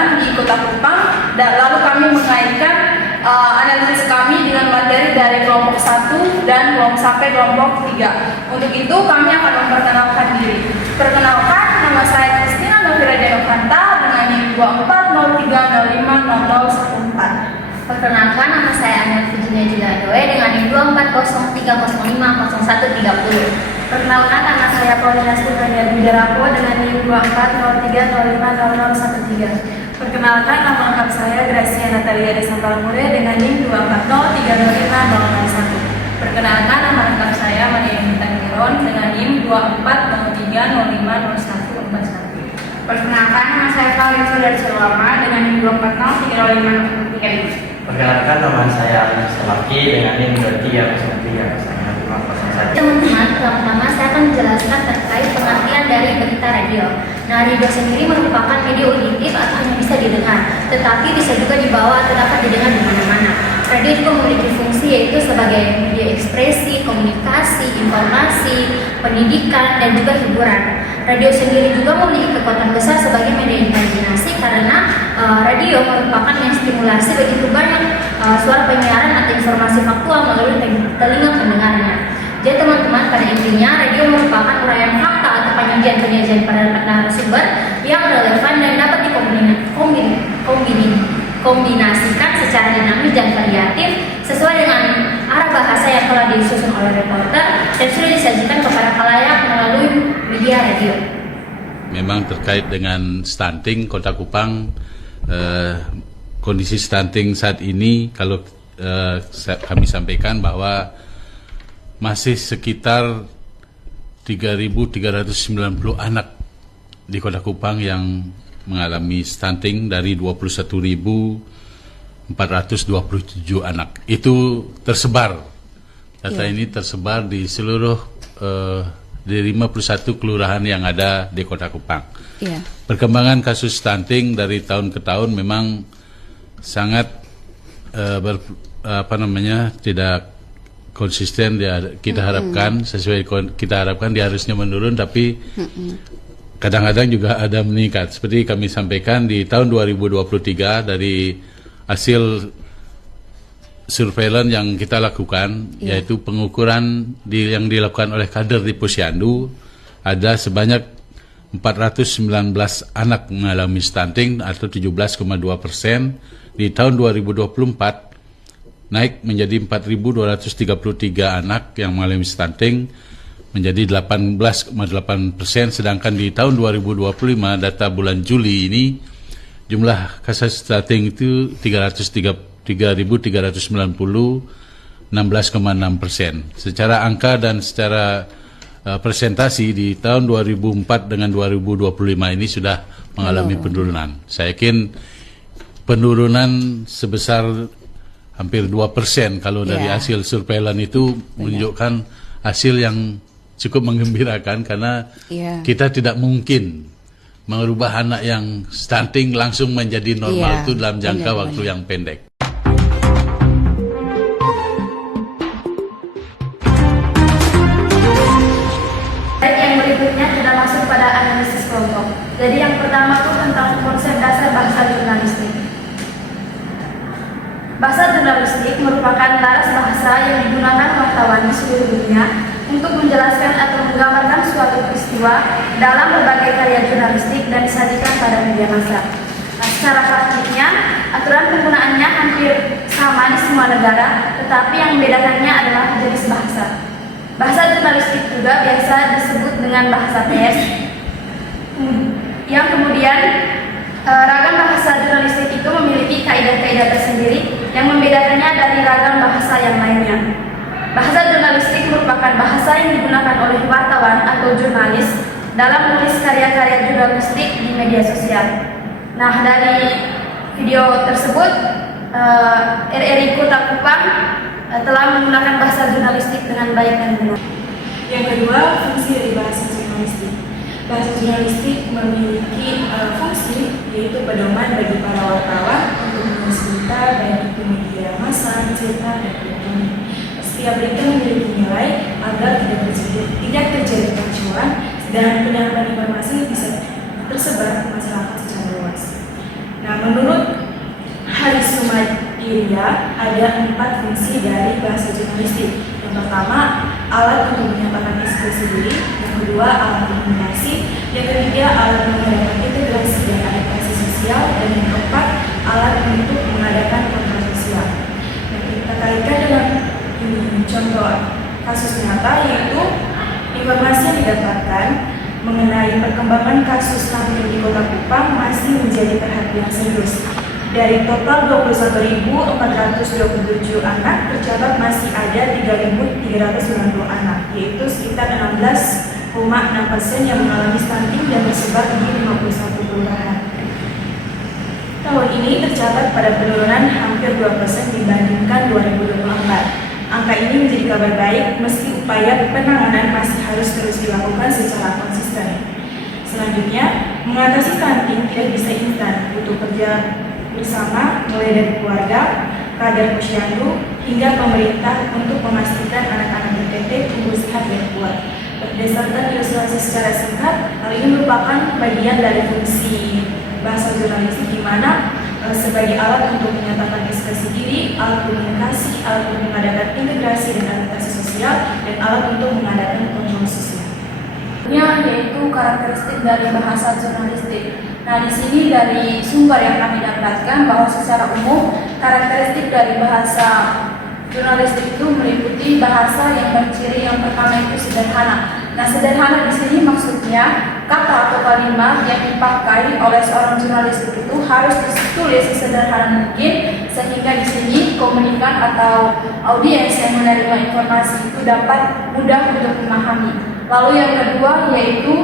berjalan di Kota Kupang, dan lalu kami mengaitkan analisis kami dengan materi dari kelompok 1 dan sampai kelompok 3. Untuk itu kami akan memperkenalkan diri. Perkenalkan, nama saya Kristina Novira Denokanta dengan NIM 2403050014. Perkenalkan, nama saya Anel Virginia Jiladoe dengan NIM 2403050130. Perkenalkan, nama saya Paulina Stefania Bidarapo dengan NIM 2403050013. Perkenalkan, nama lengkap saya Gracia Natalia Desampalmure dengan NIM 2403050001. Perkenalkan, nama lengkap saya Maria Bintang Giron dengan NIM 2403050141. Perkenalkan, nama saya Khalil Sudar Selama dengan NIM 24030503. Perkenalkan, nama saya Ali Salaki dengan NIM 23030501. Teman-teman, pertama saya akan menjelaskan terkait pengertian dari berita radio. Nah, radio sendiri merupakan media auditif atau hanya bisa didengar, tetapi bisa juga dibawa atau dapat didengar di mana-mana. Radio juga memiliki fungsi yaitu sebagai media ekspresi, komunikasi, informasi, pendidikan, dan juga hiburan. Radio sendiri juga memiliki kekuatan besar sebagai media imajinasi karena radio merupakan yang stimulasi begitu banyak suara penyiaran atau informasi faktual melalui telinga pendengarnya. Jadi teman-teman, pada intinya radio merupakan uraian fakta atau penyajian pada narasumber yang relevan dan dapat dikombinasikan secara dinamis dan variatif sesuai dengan arah bahasa yang telah disusun oleh reporter dan sudah disajikan kepada khalayak melalui media radio. Memang terkait dengan stunting Kota Kupang, kondisi stunting saat ini kalau kami sampaikan bahwa masih sekitar 3.390 anak di Kota Kupang yang mengalami stunting dari 21.427 anak. Itu tersebar. Data ini tersebar di seluruh di 51 kelurahan yang ada di Kota Kupang. Perkembangan kasus stunting dari tahun ke tahun memang sangat tidak konsisten. Kita harapkan sesuai kita harapkan dia harusnya menurun, tapi kadang-kadang juga ada meningkat. Seperti kami sampaikan di tahun 2023 dari hasil surveillance yang kita lakukan, yaitu pengukuran yang dilakukan oleh kader di Posyandu, ada sebanyak 419 anak mengalami stunting atau 17,2%. Di tahun 2024 naik menjadi 4.233 anak yang mengalami stunting, menjadi 18,8%, sedangkan di tahun 2025 data bulan Juli ini jumlah kasus stunting itu 3.390, 16,6%. Secara angka dan secara presentasi di tahun 2004 dengan 2025 ini sudah mengalami penurunan. Saya yakin penurunan sebesar hampir 2% kalau dari hasil surveillance itu menunjukkan hasil yang cukup menggembirakan, karena kita tidak mungkin merubah anak yang stunting langsung menjadi normal itu dalam jangka waktu yang pendek. Yang berikutnya kita masuk pada analisis kelompok. Jadi yang pertama itu tentang konsep dasar bahasa jurnalistik. Bahasa jurnalistik merupakan laras bahasa yang digunakan wartawan di seluruh dunia untuk menjelaskan atau menggambarkan suatu peristiwa dalam berbagai karya jurnalistik dan disajikan pada media massa. Nah, secara praktiknya, aturan penggunaannya hampir sama di semua negara, tetapi yang membedakannya adalah jenis bahasa. Bahasa jurnalistik juga biasa disebut dengan bahasa pers, yang kemudian ragam bahasa jurnalistik itu memiliki kaidah-kaidah tersendiri yang membedakannya dari ragam bahasa yang lainnya. Bahasa jurnalistik merupakan bahasa yang digunakan oleh wartawan atau jurnalis dalam menulis karya-karya jurnalistik di media sosial. Nah, dari video tersebut, RRI Kota Kupang telah menggunakan bahasa jurnalistik dengan baik dan benar. Yang kedua, fungsi dari bahasa jurnalistik. Bahasa jurnalistik memiliki fungsi yaitu pedoman bagi para wartawan untuk menulis berita baik itu media massa, cerita, dan elektronik. Setiap berita memiliki nilai agar tidak terjadi keracuan dan penyampaian informasi bisa tersebar ke masyarakat secara luas. Nah, Nah, menurut Haris Sumadiria ada 4 fungsi dari bahasa jurnalistik. Yang pertama, alat untuk menyatakan ekspresi diri. Yang kedua, alat komunikasi. Yang ketiga, alat mengadakan integrasi dan adaptasi sosial. Dan yang keempat, alat untuk mengadakan kontrol sosial. Nah, kita kaitkan dengan ini contoh kasus nyata, yaitu informasi yang didapatkan mengenai perkembangan kasus stunting di Kota Kupang masih menjadi perhatian serius. Dari total 21.427 anak, tercatat masih ada 3.390 anak, yaitu sekitar 16,6% yang mengalami stunting dan tersebar di 51 kelurahan. Tahun ini tercatat pada penurunan hampir 2% dibandingkan 2024. Angka ini menjadi kabar baik meski upaya penanganan masih harus terus dilakukan secara konsisten. Selanjutnya, mengatasi stunting tidak bisa instan, butuh kerja bersama mulai dari keluarga, kader posyandu, hingga pemerintah untuk memastikan anak-anak BPT tumbuh sehat dan kuat. Berdasarkan ilustrasi secara singkat, hal ini merupakan bagian dari fungsi bahasa jurnalistik di mana sebagai alat untuk menyatakan ekspresi diri, alat komunikasi, alat untuk mengadakan integrasi dan adaptasi sosial, dan alat untuk mengadakan kontrol sosial. Yaitu karakteristik dari bahasa jurnalistik. Nah, di sini dari sumber yang kami dapatkan bahwa secara umum karakteristik dari bahasa jurnalistik itu meliputi bahasa yang berciri yang pertama itu sederhana. Nah, sederhana di sini maksudnya kata atau kalimat yang dipakai oleh seorang jurnalis itu harus ditulis sesederhana mungkin sehingga di sini komunikan atau audiens yang menerima informasi itu dapat mudah untuk memahami. Lalu yang kedua yaitu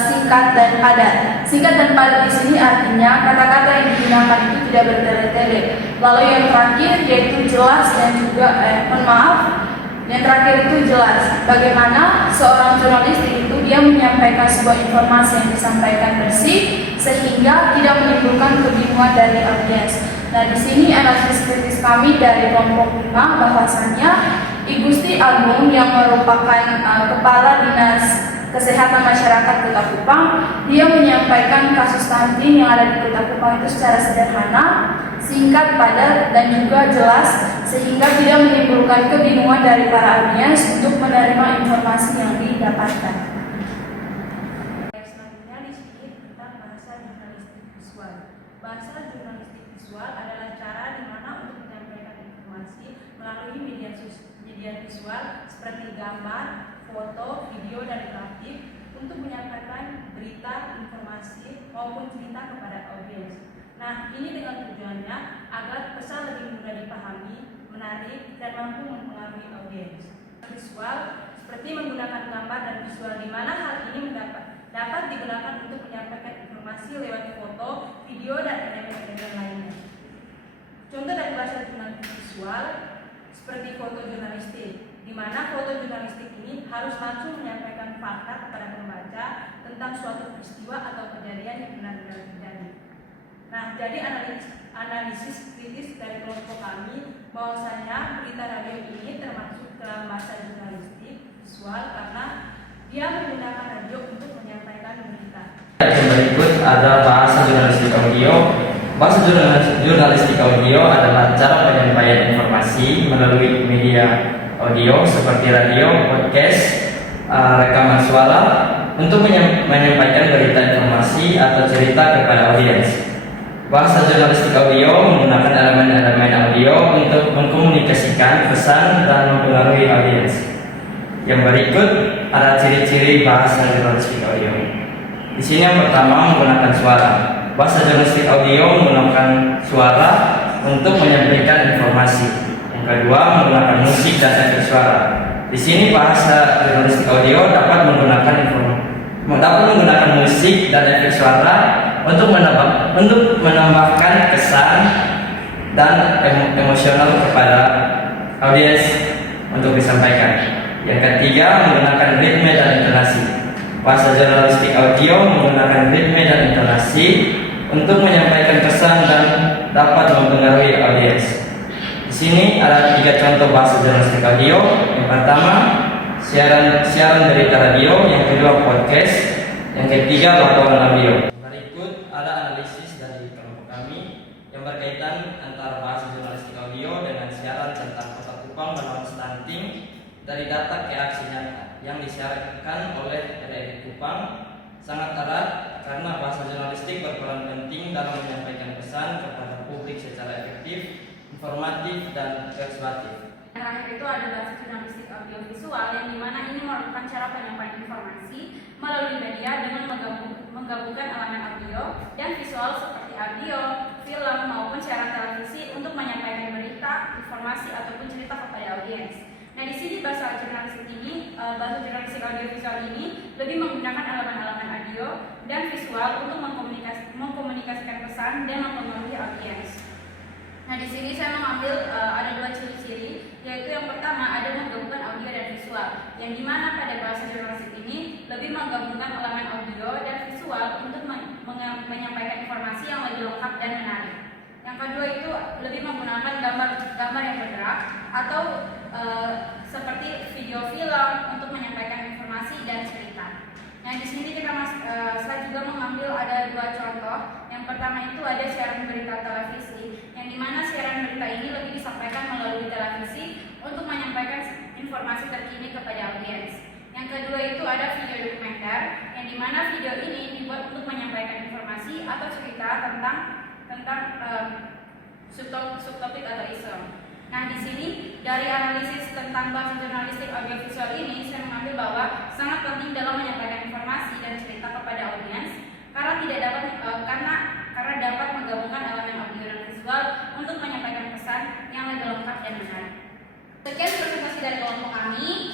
singkat dan padat. Singkat dan padat di sini artinya kata-kata yang digunakan itu tidak bertele-tele. Lalu yang terakhir yaitu jelas dan juga yang terakhir itu jelas. Bagaimana seorang jurnalis itu dia menyampaikan sebuah informasi yang disampaikan bersih sehingga tidak menimbulkan kebingungan dari audiens. Nah, di sini analisis kritis kami dari kelompok 5 bahwasannya I Gusti Agung yang merupakan Kepala Dinas Kesehatan Masyarakat Kota Kupang, dia menyampaikan kasus stunting yang ada di Kota Kupang itu secara sederhana, singkat, padat, dan juga jelas sehingga tidak menimbulkan kebingungan dari para audiens untuk menerima informasi yang didapatkan. Selanjutnya di sini tentang bahasa jurnalistik visual. Bahasa jurnalistik visual adalah cara di mana untuk menyampaikan informasi melalui media visual seperti gambar, foto, video, dan grafik untuk menyampaikan berita, informasi, maupun cerita kepada audiens. Nah, ini dengan tujuannya agar pesan lebih mudah dipahami, menarik, dan mampu mempengaruhi audiens. Visual seperti menggunakan gambar dan visual di mana hal ini dapat digunakan untuk menyampaikan informasi lewat foto, video, dan elemen-elemen lainnya. Contoh dari bahasa jurnalistik visual seperti foto jurnalistik, di mana foto jurnalistik ini harus langsung menyampaikan fakta kepada pembaca tentang suatu peristiwa atau kejadian yang benar-benar terjadi. Nah, jadi analisis kritis dari kelompok kami bahwasanya berita radio ini termasuk dalam bahasa jurnalistik visual karena dia menggunakan radio untuk menyampaikan berita. Yang berikut ada bahasa jurnalistik audio. Bahasa jurnalistik audio adalah cara penyampaian informasi melalui media audio seperti radio, podcast, rekaman suara untuk menyampaikan berita informasi atau cerita kepada audiens. Bahasa jurnalistik audio menggunakan elemen-elemen audio untuk mengkomunikasikan pesan dan mempengaruhi audiens. Yang berikut ada ciri-ciri bahasa jurnalistik audio. Di sini yang pertama menggunakan suara. Bahasa jurnalistik audio menggunakan suara untuk menyampaikan informasi. Yang kedua menggunakan musik dan efek suara. Di sini bahasa jurnalistik audio dapat menggunakan musik dan efek suara untuk menambahkan kesan dan emosional kepada audiens untuk disampaikan. Yang ketiga menggunakan ritme dan intonasi. Bahasa jurnalistik audio menggunakan ritme dan intonasi untuk menyampaikan pesan dan dapat mempengaruhi audiens. Di sini ada 3 contoh bahasa jurnalistik audio. Yang pertama, siaran berita radio. Yang kedua, podcast. Yang ketiga, laporan audio. Berikut ada analisis dari yang berkaitan antara bahasa jurnalistik audio dengan siaran tentang Kota Kupang melawan stunting dari data ke aksi nyata yang disiarkan oleh RRI Kupang sangat erat karena bahasa jurnalistik berperan penting dalam menyampaikan pesan kepada publik secara efektif, informatif, dan persuasif. Yang terakhir itu ada bahasa jurnalistik audiovisual yang dimana ini merupakan cara penyampaian informasi melalui media dengan menggabungkan elemen audio dan visual seperti audio, film maupun siaran televisi untuk menyampaikan berita, informasi ataupun cerita kepada audiens. Nah, di sini bahasa jurnalistik audiovisual ini lebih menggunakan elemen-elemen audio dan visual untuk mengkomunikasikan pesan dan mempengaruhi audiens. Nah, di sini saya mengambil ada dua ciri-ciri, yaitu yang pertama ada menggabungkan audio dan visual, yang dimana pada bahasa jurnalistik ini lebih menggabungkan elemen audio dan visual untuk menyampaikan informasi yang lebih lengkap dan menarik. Yang kedua itu lebih menggunakan gambar yang bergerak atau seperti video film untuk menyampaikan informasi dan cerita. Nah, di sini saya juga mengambil ada dua contoh. Yang pertama itu ada siaran berita televisi, yang dimana siaran berita ini lebih disampaikan melalui televisi untuk menyampaikan informasi terkini kepada audiens. Yang kedua itu ada video dokumenter, yang dimana video ini dibuat untuk menyampaikan informasi atau cerita tentang subtopik atau isu. Nah, di sini dari analisis tentang bahasa jurnalistik audiovisual ini saya mengambil bahwa sangat penting dalam menyampaikan informasi dan cerita kepada audiens karena dapat menggabungkan elemen audio dan visual untuk menyampaikan pesan yang lebih lengkap dan menarik. Sekian presentasi dari kelompok kami.